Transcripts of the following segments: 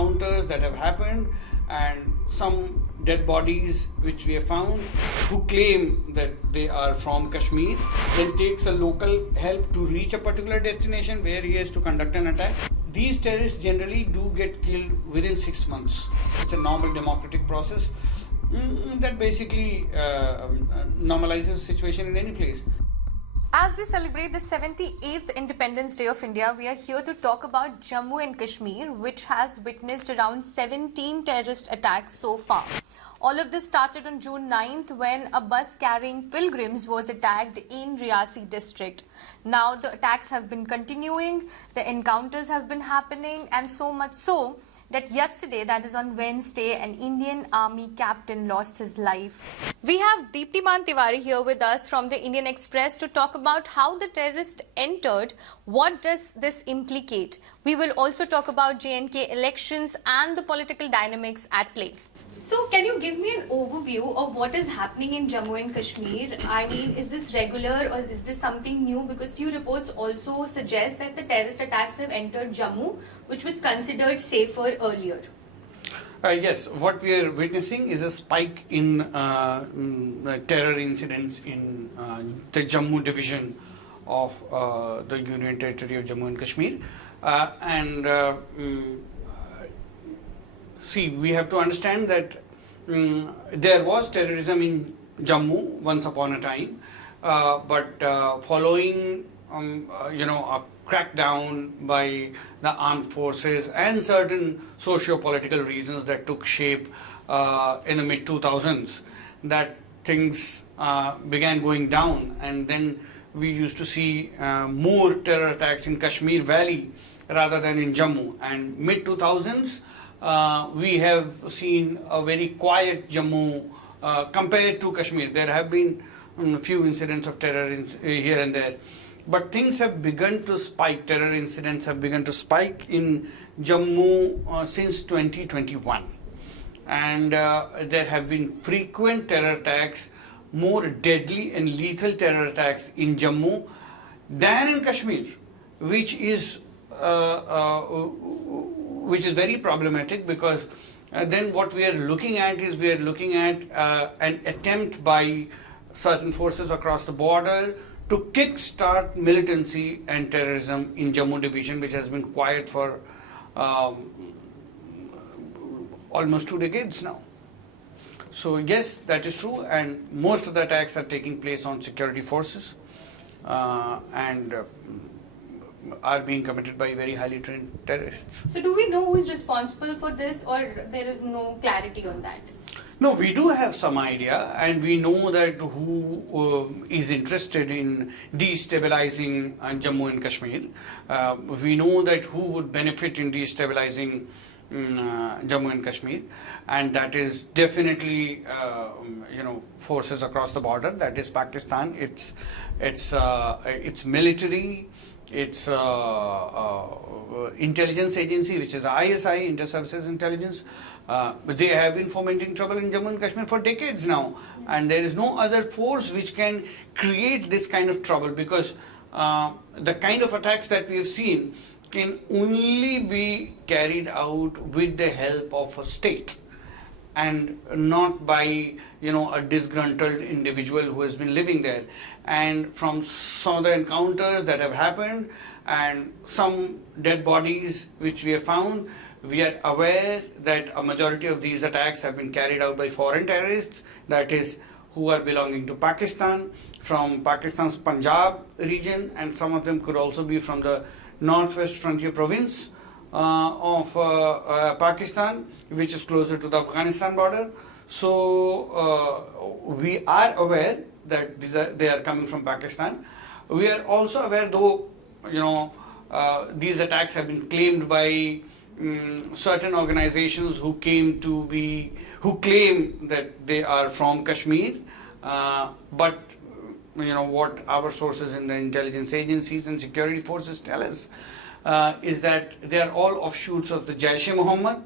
encounters that have happened and some dead bodies which we have found, who claim that they are from Kashmir, then takes a local help to reach a particular destination where he has to conduct an attack. These terrorists generally do get killed within 6 months. It's a normal democratic process that basically normalizes the situation in any place. As we celebrate the 78th Independence Day of India, we are here to talk about Jammu and Kashmir, which has witnessed around 17 terrorist attacks so far. All of this started on June 9th when a bus carrying pilgrims was attacked in Riyasi district. Now the attacks have been continuing, the encounters have been happening, and so much so that yesterday, that is on Wednesday, an Indian Army captain lost his life. We have Deeptiman Tiwary here with us from the Indian Express to talk about how the terrorist entered. What does this implicate? We will also talk about J&K elections and the political dynamics at play. So, can you give me an overview of what is happening in Jammu and Kashmir? I mean, is this regular or is this something new? Because few reports also suggest that the terrorist attacks have entered Jammu, which was considered safer earlier. Yes, what we are witnessing is a spike in terror incidents in the Jammu division of the Union Territory of Jammu and Kashmir. See, we have to understand that there was terrorism in Jammu once upon a time, but following a crackdown by the armed forces and certain socio-political reasons that took shape in the mid-2000s, that things began going down, and then we used to see more terror attacks in Kashmir Valley rather than in Jammu. And mid-2000s, we have seen a very quiet Jammu compared to Kashmir. There have been a few incidents of terror here and there, but things have begun to spike. Terror incidents have begun to spike in Jammu since 2021, and there have been frequent terror attacks, more deadly and lethal terror attacks in Jammu than in Kashmir, which is very problematic, because then what we are looking at is an attempt by certain forces across the border to kickstart militancy and terrorism in Jammu division, which has been quiet for almost 2 decades now. So yes, that is true, and most of the attacks are taking place on security forces and are being committed by very highly trained terrorists. So do we know who is responsible for this, or there is no clarity on that? No, we do have some idea, and we know that who is interested in destabilizing Jammu and Kashmir. We know that who would benefit in destabilizing Jammu and Kashmir, and that is definitely forces across the border. That is Pakistan. It's military. It's intelligence agency, which is the ISI, Inter-Services Intelligence. They have been fomenting trouble in Jammu and Kashmir for decades now, and there is no other force which can create this kind of trouble, because the kind of attacks that we have seen can only be carried out with the help of a state, and not by a disgruntled individual who has been living there. And from some of the encounters that have happened and some dead bodies which we have found, we are aware that a majority of these attacks have been carried out by foreign terrorists, that is, who are belonging to Pakistan, from Pakistan's Punjab region, and some of them could also be from the northwest frontier province of Pakistan, which is closer to the Afghanistan border. So we are aware that they are coming from Pakistan. We are also aware, though, these attacks have been claimed by certain organizations who claim that they are from Kashmir, but what our sources in the intelligence agencies and security forces tell us is that they are all offshoots of the Jaish-e-Mohammed,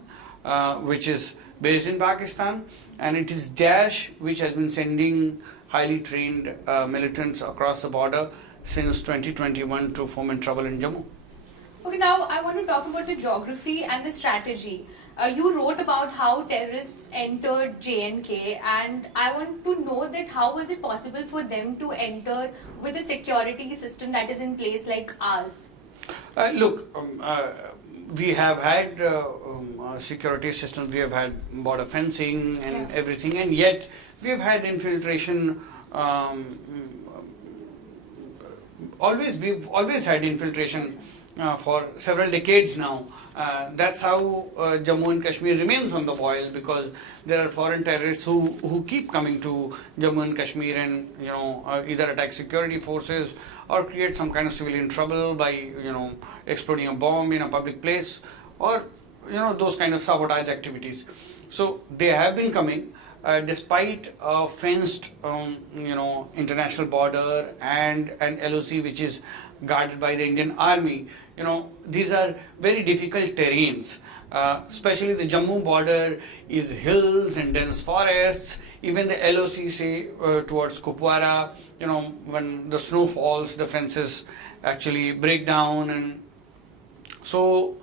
which is based in Pakistan, and it is Daesh which has been sending highly trained militants across the border since 2021 to foment trouble in Jammu. Okay, now I want to talk about the geography and the strategy. You wrote about how terrorists entered JNK, and I want to know that how was it possible for them to enter with a security system that is in place like ours? Look, we have had security systems, we have had border fencing and Yeah. everything, and yet we have had infiltration. We've always had infiltration for several decades now. That's how Jammu and Kashmir remains on the boil, because there are foreign terrorists who keep coming to Jammu and Kashmir and either attack security forces or create some kind of civilian trouble by exploding a bomb in a public place, or those kind of sabotage activities. So they have been coming. Despite a fenced, international border and an LOC which is guarded by the Indian Army, these are very difficult terrains. Especially the Jammu border is hills and dense forests. Even the LOC, say towards Kupwara, when the snow falls, the fences actually break down, and so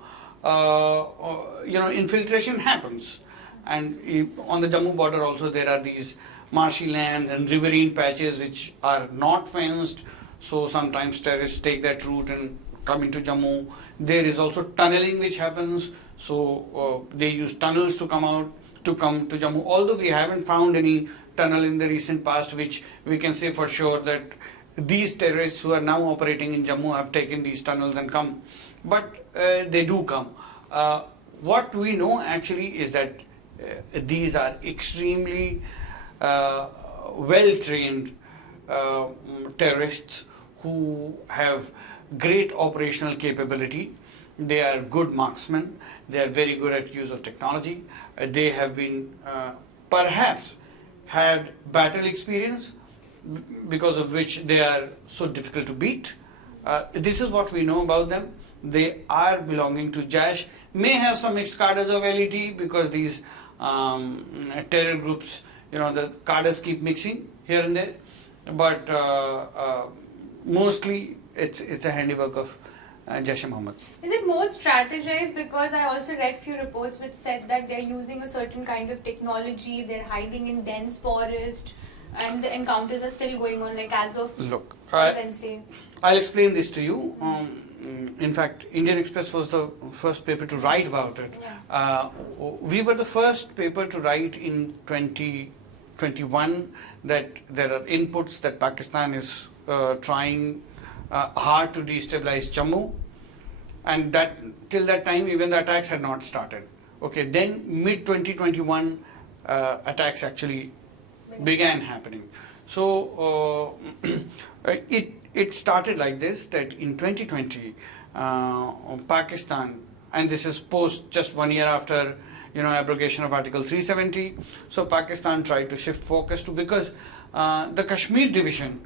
infiltration happens. And on the Jammu border also there are these marshy lands and riverine patches which are not fenced, so sometimes terrorists take that route and come into Jammu. There is also tunneling which happens, so they use tunnels to come to Jammu. Although we haven't found any tunnel in the recent past which we can say for sure that these terrorists who are now operating in Jammu have taken these tunnels and come, but they do come. What we know actually is that these are extremely well-trained terrorists who have great operational capability. They are good marksmen. They are very good at use of technology. They have been perhaps had battle experience, because of which they are so difficult to beat. This is what we know about them. They are belonging to Jaish. May have some mixed cadres of LET, because these terror groups, the cadres keep mixing here and there, but mostly it's a handiwork of Jaish-e-Mohammed. Is it more strategized? Because I also read few reports which said that they're using a certain kind of technology, they're hiding in dense forest, and the encounters are still going on, like as of Wednesday. I'll explain this to you. In fact, Indian Express was the first paper to write about it. Yeah. We were the first paper to write in 2021 that there are inputs that Pakistan is trying hard to destabilize Jammu, and that till that time even the attacks had not started. Okay, then mid 2021 attacks actually began happening. So it started like this, that in 2020 Pakistan, and this is post just 1 year after abrogation of Article 370. So Pakistan tried to shift focus to, because the Kashmir division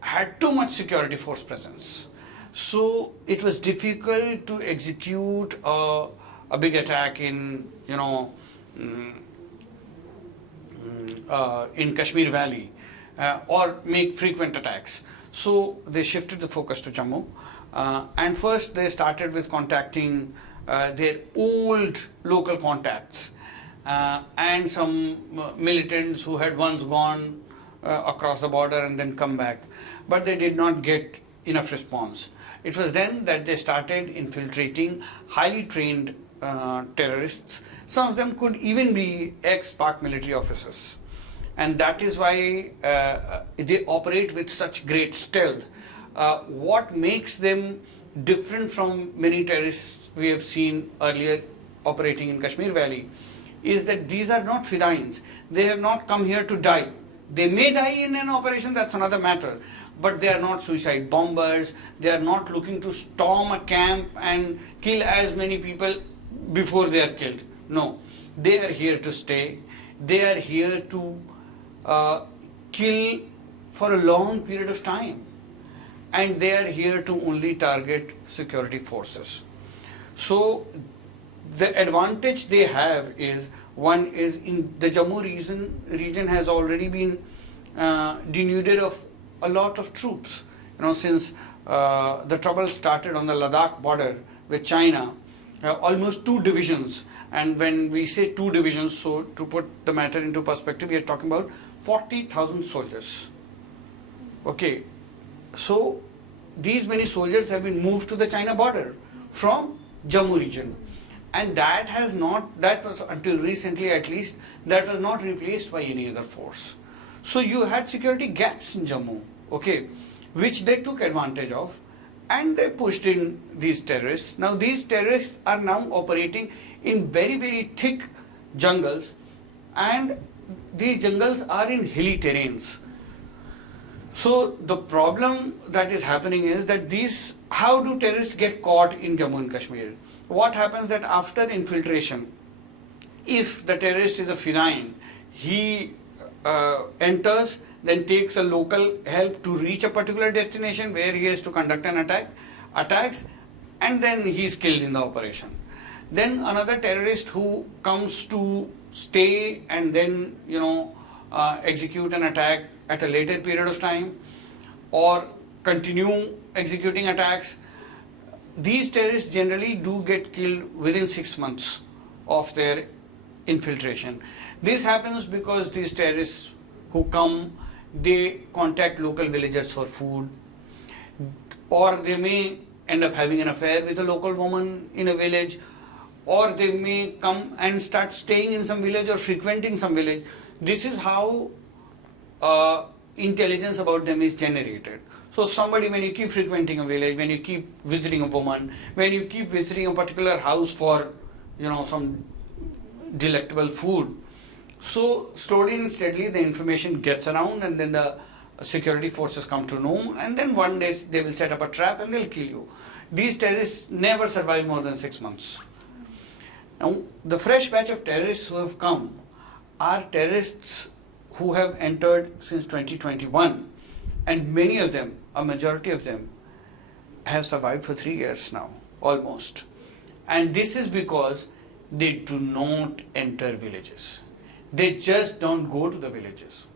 had too much security force presence. So it was difficult to execute a big attack in in Kashmir Valley or make frequent attacks. So they shifted the focus to Jammu, and first they started with contacting their old local contacts and some militants who had once gone across the border and then come back, but they did not get enough response. It was then that they started infiltrating highly trained terrorists. Some of them could even be ex-Pak military officers, and that is why they operate with such great stealth. What makes them different from many terrorists we have seen earlier operating in Kashmir Valley is that these are not fidains. They have not come here to die. They may die in an operation, that's another matter, but they are not suicide bombers. They are not looking to storm a camp and kill as many people before they are killed. No, they are here to stay. They are here to kill for a long period of time, and they are here to only target security forces. So the advantage they have is, one is in the Jammu region has already been denuded of a lot of troops. Since the trouble started on the Ladakh border with China, almost 2 divisions. And when we say 2 divisions, so to put the matter into perspective, we are talking about 40,000 soldiers. Okay, so these many soldiers have been moved to the China border from Jammu region, and that was until recently at least, that was not replaced by any other force. So you had security gaps in Jammu, okay, which they took advantage of, and they pushed in these terrorists. Now these terrorists are now operating in very, very thick jungles, and these jungles are in hilly terrains. So the problem that is happening is that how do terrorists get caught in Jammu and Kashmir? What happens that after infiltration, if the terrorist is a feline, he enters, then takes a local help to reach a particular destination where he has to conduct an attacks, and then he is killed in the operation. Then another terrorist who comes to stay and then execute an attack at a later period of time, or continue executing attacks. These terrorists generally do get killed within 6 months of their infiltration. This happens because these terrorists who come, they contact local villagers for food, or they may end up having an affair with a local woman in a village, or they may come and start staying in some village or frequenting some village. This is how intelligence about them is generated. So somebody, when you keep frequenting a village, when you keep visiting a woman, when you keep visiting a particular house for some delectable food, so slowly and steadily the information gets around, and then the security forces come to know, and then one day they will set up a trap and they'll kill you. These terrorists never survive more than 6 months. Now the fresh batch of terrorists who have come are terrorists who have entered since 2021, and many of them, a majority of them, have survived for 3 years now, almost. And this is because they do not enter villages. They just don't go to the villages.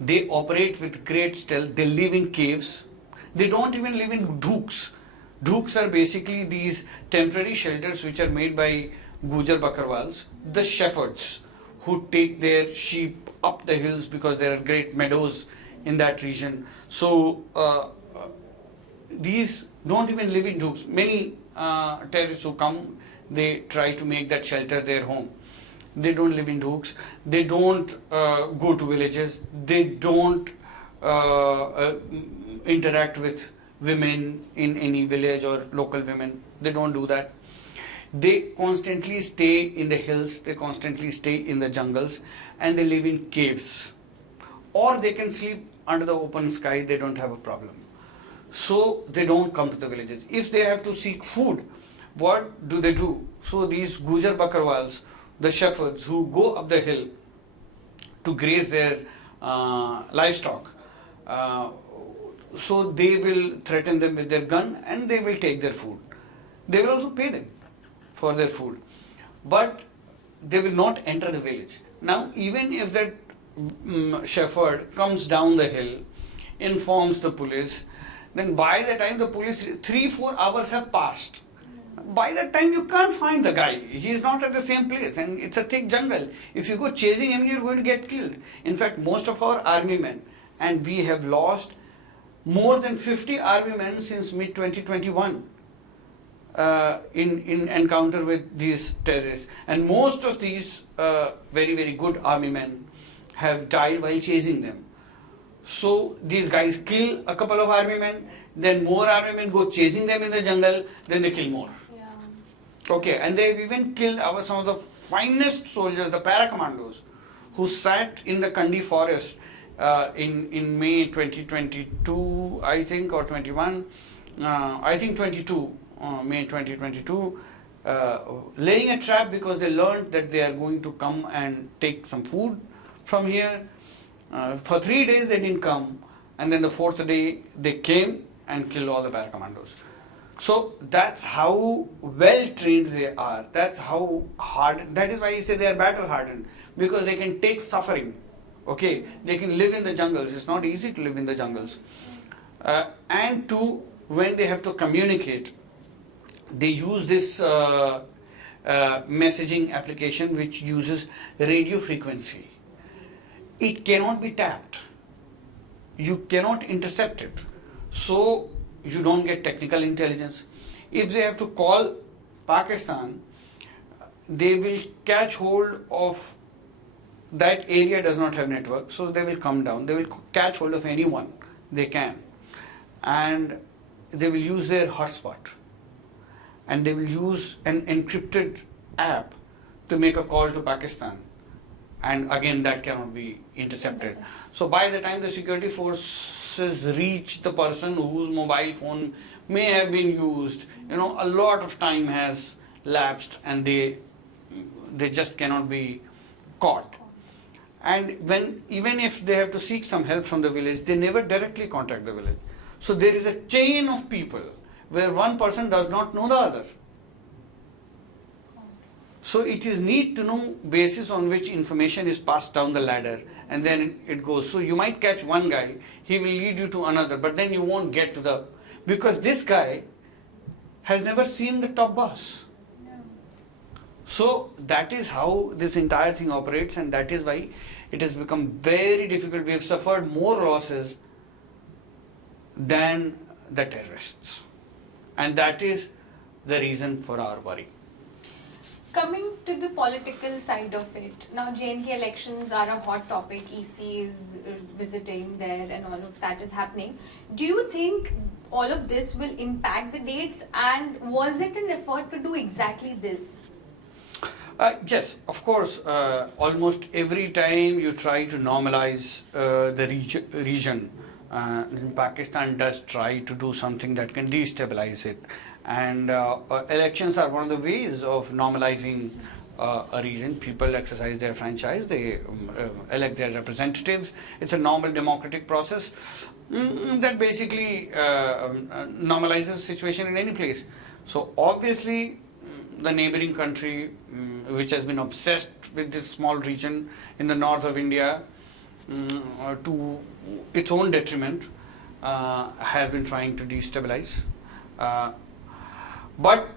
They operate with great stealth. They live in caves. They don't even live in dhuks. Dhuks are basically these temporary shelters which are made by Gujar Bakarwals, the shepherds who take their sheep up the hills because there are great meadows in that region. So these don't even live in dhuks. Many terrorists who come, they try to make that shelter their home. They don't live in dhuks. They don't go to villages. They don't interact with women in any village or local women. They don't do that. They constantly stay in the hills. They constantly stay in the jungles, and they live in caves. Or they can sleep under the open sky. They don't have a problem. So they don't come to the villages. If they have to seek food, what do? So these Gujar Bakarwals, the shepherds who go up the hill to graze their livestock, so they will threaten them with their gun and they will take their food. They will also pay them for their food, but they will not enter the village. Now even if that shepherd comes down the hill, informs the police, then by the time the police, 3-4 hours have passed. By that time you can't find the guy. He is not at the same place, and it's a thick jungle. If you go chasing him, you're going to get killed. In fact, most of our army men, and we have lost more than 50 army men since mid-2021 in encounter with these terrorists. And most of these very, very good army men have died while chasing them. So these guys kill a couple of army men, then more army men go chasing them in the jungle, then they kill more. Okay, and they've even killed some of the finest soldiers, the para-commandos, who sat in the Kandi forest in May 2022, I think, or 21, I think 22, May 2022, laying a trap because they learned that they are going to come and take some food from here. For 3 days they didn't come, and then the 4th day they came and killed all the para-commandos. So that's how well trained they are. That's how hard. That is why I say they are battle hardened, because they can take suffering. Okay, they can live in the jungles. It's not easy to live in the jungles. And two, when they have to communicate, they use this messaging application which uses radio frequency. It cannot be tapped. You cannot intercept it. So you don't get technical intelligence. If they have to call Pakistan, they will catch hold of that area does not have network, so they will come down. They will catch hold of anyone they can, and they will use their hotspot, and they will use an encrypted app to make a call to Pakistan, and again that cannot be intercepted. So by the time the security forces reach the person whose mobile phone may have been used, a lot of time has lapsed, and they just cannot be caught. And even if they have to seek some help from the village, they never directly contact the village. So there is a chain of people where one person does not know the other. So it is need to know basis on which information is passed down the ladder, and then it goes. So you might catch one guy, he will lead you to another, but then you won't get to because this guy has never seen the top boss. So that is how this entire thing operates, and that is why it has become very difficult. We have suffered more losses than the terrorists, and that is the reason for our worry. Coming to the political side of it, now J&K elections are a hot topic. EC is visiting there and all of that is happening. Do you think all of this will impact the dates, and was it an effort to do exactly this? Yes, of course. Almost every time you try to normalize the region, Pakistan does try to do something that can destabilize it. And elections are one of the ways of normalizing a region. People exercise their franchise, they elect their representatives. It's a normal democratic process that basically normalizes the situation in any place. So obviously, the neighboring country, which has been obsessed with this small region in the north of India to its own detriment, has been trying to destabilize. But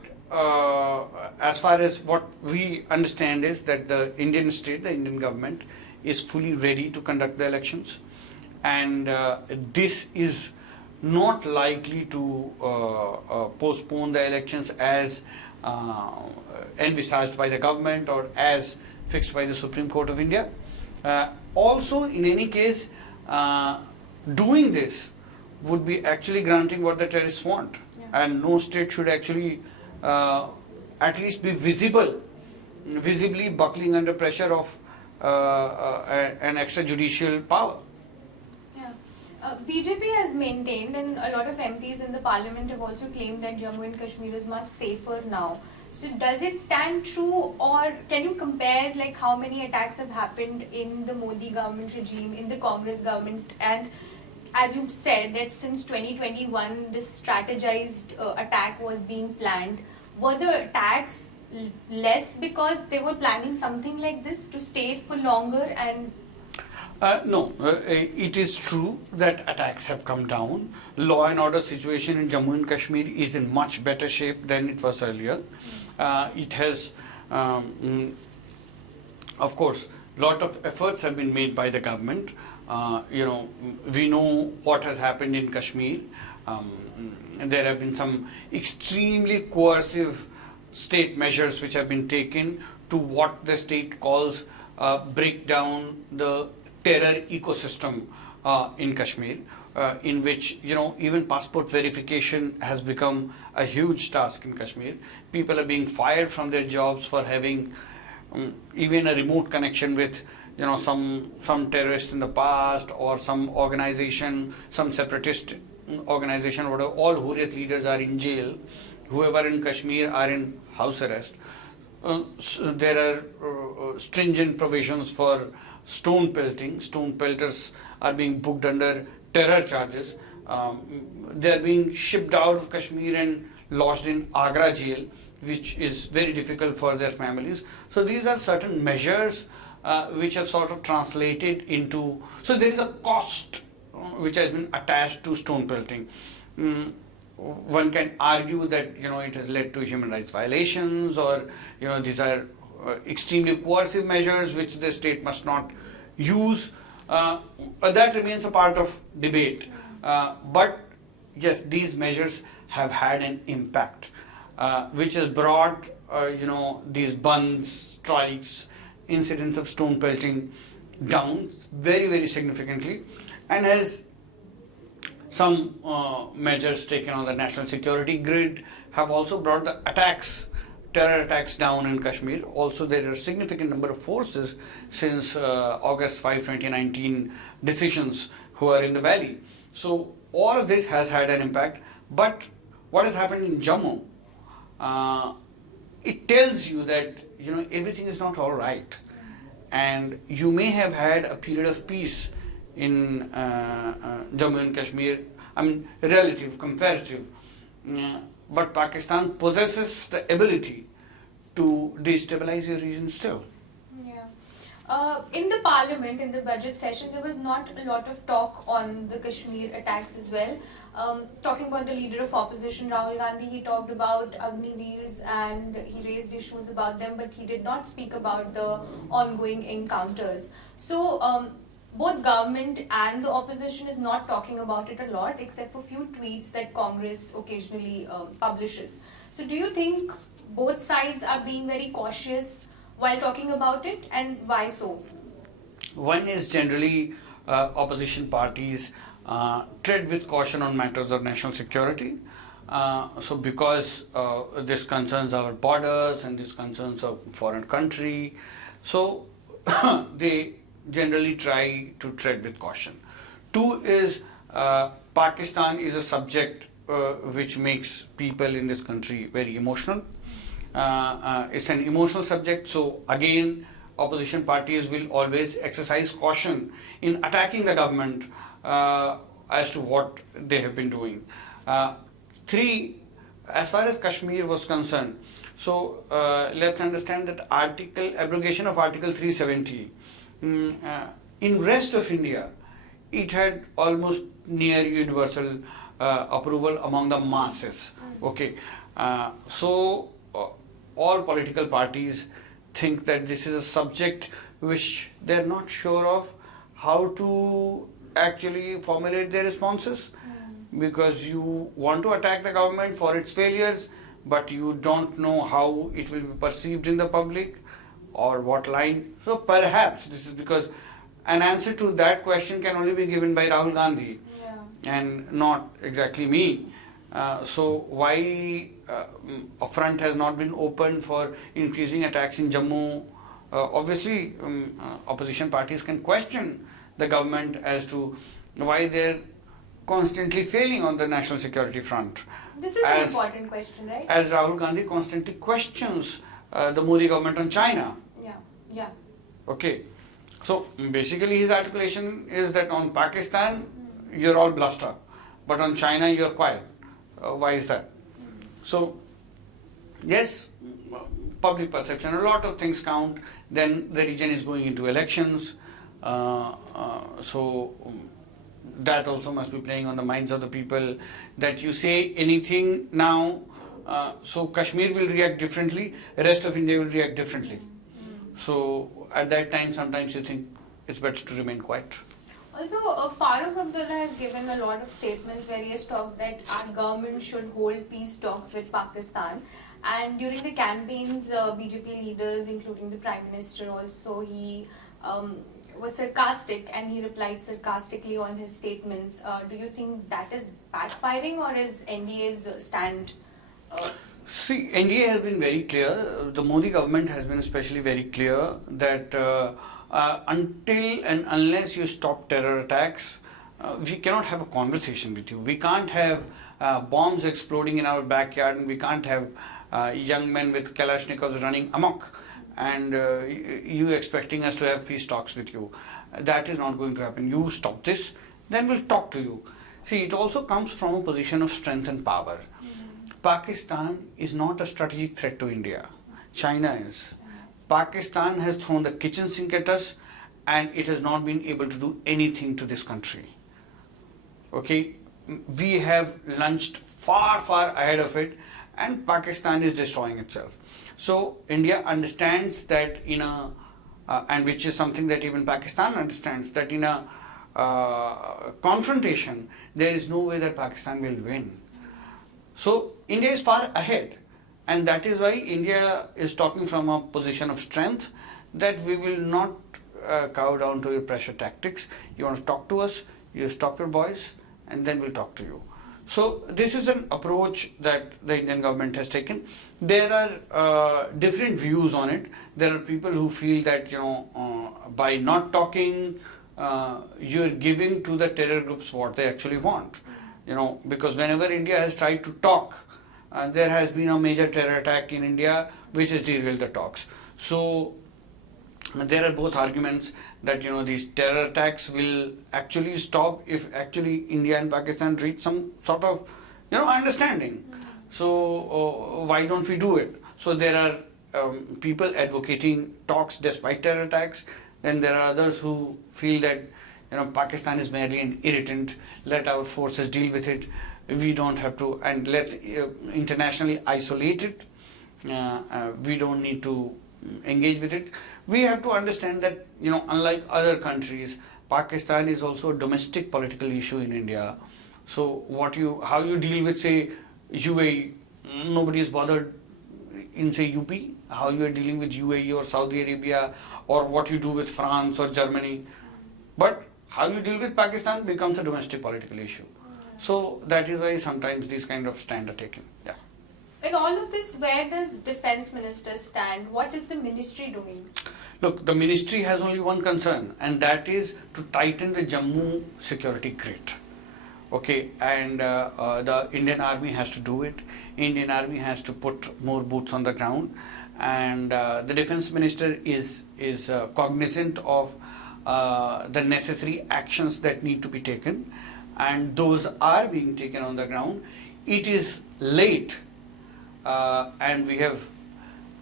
as far as what we understand is that the Indian state, the Indian government, is fully ready to conduct the elections, and this is not likely to postpone the elections as envisaged by the government or as fixed by the Supreme Court of India. Also, in any case, doing this would be actually granting what the terrorists want, and no state should actually at least be visibly buckling under pressure of an extrajudicial power. BJP has maintained, and a lot of MPs in the parliament have also claimed, that Jammu and Kashmir is much safer now. So does it stand true, or can you compare like how many attacks have happened in the Modi government regime, in the Congress government, and as you said that since 2021 this strategized attack was being planned? Were the attacks less because they were planning something like this to stay for longer? And no, it is true that attacks have come down. Law and order situation in Jammu and Kashmir is in much better shape than it was earlier. It has, of course, lot of efforts have been made by the government. We know what has happened in Kashmir. There have been some extremely coercive state measures which have been taken to what the state calls break down the terror ecosystem in Kashmir, in which even passport verification has become a huge task in Kashmir. People are being fired from their jobs for having even a remote connection with some terrorist in the past, or some organization, some separatist organization, whatever. All Hurriyat leaders are in jail. Whoever in Kashmir are in house arrest. So there are stringent provisions for stone pelting. Stone pelters are being booked under terror charges. They are being shipped out of Kashmir and lodged in Agra jail, which is very difficult for their families. So these are certain measures which have sort of translated into. So there is a cost which has been attached to stone pelting. Mm, One can argue that it has led to human rights violations, or these are extremely coercive measures which the state must not use. That remains a part of debate. But yes, these measures have had an impact, which has brought these bunds, strikes, incidents of stone pelting down very, very significantly, and has some measures taken on the national security grid have also brought the terror attacks down in Kashmir. Also, there are a significant number of forces since August 5, 2019 decisions who are in the valley. So all of this has had an impact. But what has happened in Jammu, it tells you that everything is not all right, and you may have had a period of peace in Jammu and Kashmir. I mean, relative, comparative. But Pakistan possesses the ability to destabilize your region still. Yeah. In the parliament, in the budget session, there was not a lot of talk on the Kashmir attacks as well. Talking about the leader of opposition, Rahul Gandhi, he talked about Agniveers and he raised issues about them, but he did not speak about the ongoing encounters. So, both government and the opposition is not talking about it a lot, except for few tweets that Congress occasionally publishes. So do you think both sides are being very cautious while talking about it, and why so? One is generally opposition parties tread with caution on matters of national security. So because this concerns our borders and this concerns a foreign country, so they generally try to tread with caution. Two is Pakistan is a subject which makes people in this country very emotional. It's an emotional subject, so again opposition parties will always exercise caution in attacking the government as to what they have been doing. Three, as far as Kashmir was concerned, so let's understand that abrogation of Article 370 in rest of India, it had almost near universal approval among the masses. Okay, so all political parties think that this is a subject which they're not sure of how to actually formulate their responses, because you want to attack the government for its failures, but you don't know how it will be perceived in the public or what line. So perhaps this is because an answer to that question can only be given by Rahul Gandhi and not exactly me. So why a front has not been opened for increasing attacks in Jammu? Obviously, opposition parties can question the government as to why they're constantly failing on the national security front. This is an important question, right? As Rahul Gandhi constantly questions the Modi government on China. Yeah. Okay. So basically his articulation is that on Pakistan you're all bluster, but on China you're quiet. Why is that? So yes, public perception, a lot of things count. Then the region is going into elections, so that also must be playing on the minds of the people, that you say anything now, so Kashmir will react differently, the rest of India will react differently. So at that time sometimes you think it's better to remain quiet. Also, Farooq Abdullah has given a lot of statements where he has talked that our government should hold peace talks with Pakistan. And during the campaigns, BJP leaders, including the Prime Minister also, he was sarcastic and he replied sarcastically on his statements. Do you think that is backfiring, or is NDA's stand? See, NDA has been very clear, the Modi government has been especially very clear that until and unless you stop terror attacks, we cannot have a conversation with you. We can't have bombs exploding in our backyard, and we can't have young men with Kalashnikovs running amok and you expecting us to have peace talks with you. That is not going to happen. You stop this, then we'll talk to you. See, it also comes from a position of strength and power. Pakistan is not a strategic threat to India. China is. Pakistan has thrown the kitchen sink at us, and it has not been able to do anything to this country. Okay, we have launched far ahead of it, and Pakistan is destroying itself. So India understands that in a and which is something that even Pakistan understands, that in a confrontation there is no way that Pakistan will win. So India is far ahead, and that is why India is talking from a position of strength, that we will not cow down to your pressure tactics. You want to talk to us, you stop your boys, and then we'll talk to you. So this is an approach that the Indian government has taken. There are different views on it. There are people who feel that by not talking, you're giving to the terror groups what they actually want. Because whenever India has tried to talk, there has been a major terror attack in India which has derailed the talks. So there are both arguments that these terror attacks will actually stop if actually India and Pakistan reach some sort of understanding. So why don't we do it? So there are people advocating talks despite terror attacks. Then there are others who feel that Pakistan is merely an irritant. Let our forces deal with it. We don't have to, and let's internationally isolate it. We don't need to engage with it. We have to understand that unlike other countries, Pakistan is also a domestic political issue in India. So how you deal with, say, UAE, nobody is bothered in, say, UP, how you are dealing with UAE or Saudi Arabia, or what you do with France or Germany. But how you deal with Pakistan becomes a domestic political issue. So that is why sometimes these kind of stand are taken. Yeah. In all of this, where does Defence Minister stand? What is the ministry doing? Look, the ministry has only one concern, and that is to tighten the Jammu security grid. Okay, and the Indian Army has to do it. Indian Army has to put more boots on the ground, and the Defence Minister is cognizant of the necessary actions that need to be taken, and those are being taken on the ground. It is late, and we have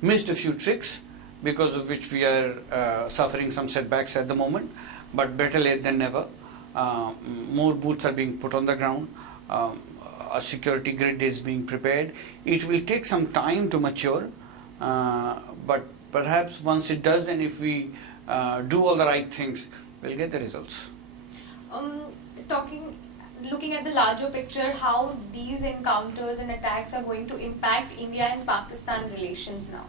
missed a few tricks, because of which we are suffering some setbacks at the moment, but better late than never. More boots are being put on the ground. A security grid is being prepared. It will take some time to mature, but perhaps once it does, and if we do all the right things, we'll get the results. Looking at the larger picture, how these encounters and attacks are going to impact India and Pakistan relations now?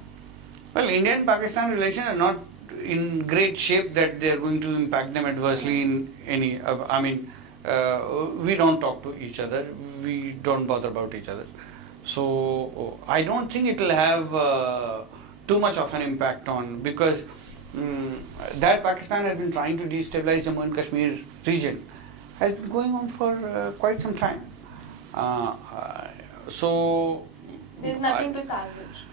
Well, India and Pakistan relations are not in great shape that they are going to impact them adversely in any. We don't talk to each other. We don't bother about each other. So I don't think it will have too much of an impact on, because that Pakistan has been trying to destabilize Jammu and Kashmir region has been going on for quite some time. So there's nothing to salvage.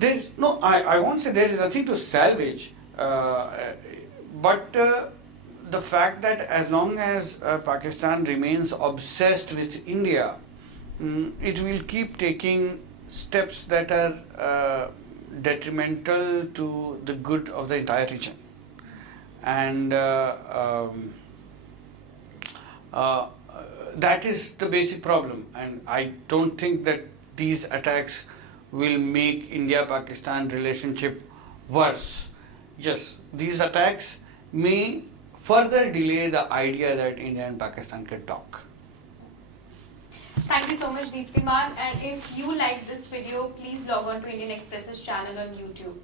I won't say there is nothing to salvage, but the fact that as long as Pakistan remains obsessed with India, it will keep taking steps that are detrimental to the good of the entire region. And that is the basic problem. And I don't think that these attacks will make India-Pakistan relationship worse. Yes, these attacks may further delay the idea that India and Pakistan can talk. Thank you so much, Deeptiman. And if you like this video, please log on to Indian Express's channel on YouTube.